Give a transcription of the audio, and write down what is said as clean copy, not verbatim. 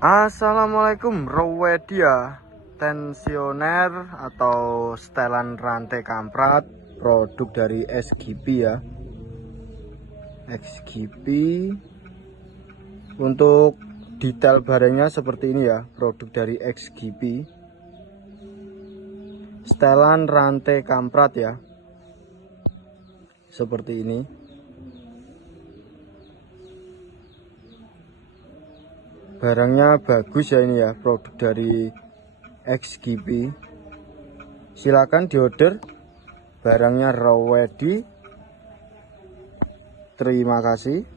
Assalamualaikum, Rowedia tensioner atau setelan rantai kamprat, produk dari XGP ya. XGP untuk detail barangnya seperti ini ya, produk dari XGP. Setelan rantai kamprat ya, seperti ini. Barangnya bagus ya, ini ya, produk dari XGP. Silakan diorder, barangnya raw ready. Terima kasih.